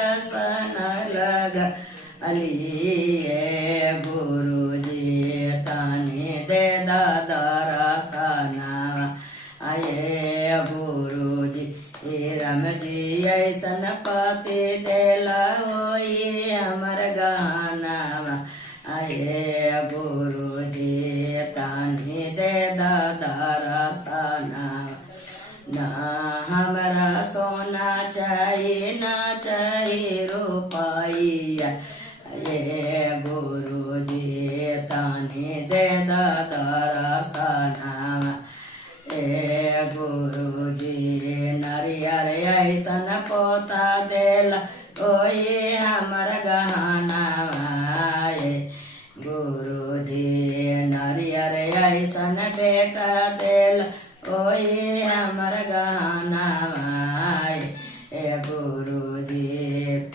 आसन लगा अलिए गुरुजी तानी दे दर्शनवा आये गुरुजी राम जी ऐसन पति देला होई हमर गानवा आये गुरुजी तानी दे दर्शनवा ना हमरा सोना चाहिए ना चाहिए रुपया ये गुरुजी तानी दे दर्शनवा ए गुरुजी नरियर ऐसन पोता देला ओए हमर गहनवा ए गुरुजी नरियर ऐसन बेटा देला ओए हमर गहनवा ए गुरुजी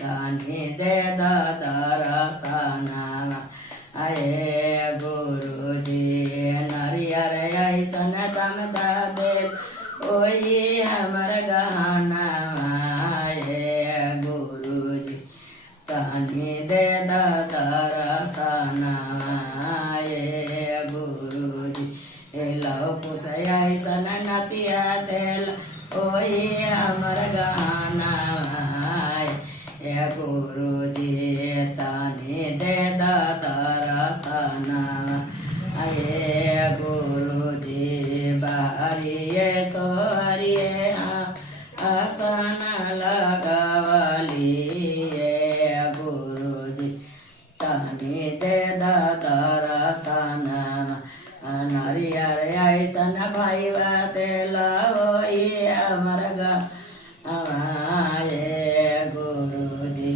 तानी दे दर्शनवा आये गुरुजी नरियर ऐसन दम देल ओए हमर गहनवा ए गुरुजी तानी दे दर्शनवा ए गुरुजी लव कुश ऐसन नतिया देल ओए हमर गहनवा ए गुरुजी तानी दे दर्शनवा आये गुरुजी बारिये सोहरिये आसन लगावलिए गुरुजी तानी दे दर्शनवा नरियर ऐसन भाई देला ओए हमर गहनवा गुरुजी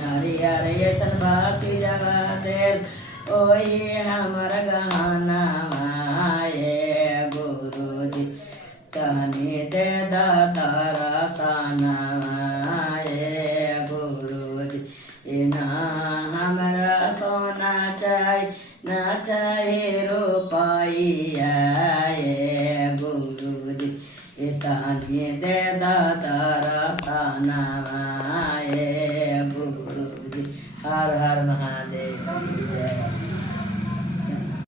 नरियर ऐसन बाती जगा देल ओए हमर गहनवा गुरुजी तानी दे दर्शनवा गुरुजी ना हमरा सोना चाहिए ना चाहिए रुपया गुरुजी तानी दे दर्शनवा गुरुजी हर हर महादेव।